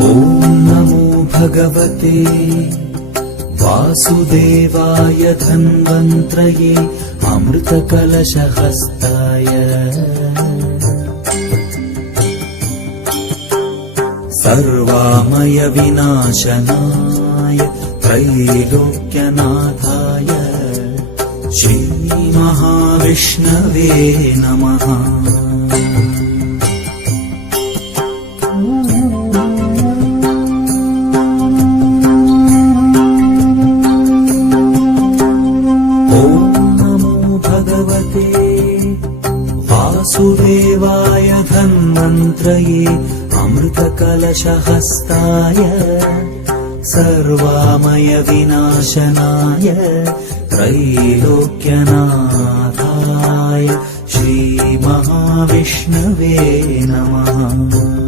नमो भगवते वासुदेवाय धन्वन्त्रये अमृतकलशहस्ताय सर्वामय विनाशनाय त्रैलोक्यनाथाय श्रीमहाविष्णवे नमः। वासुदेवाय धन्वन्त्रये अमृतकलशहस्ताय सर्वामय विनाशनाय त्रैलोक्यनाथाय श्रीमहाविष्णवे नमः।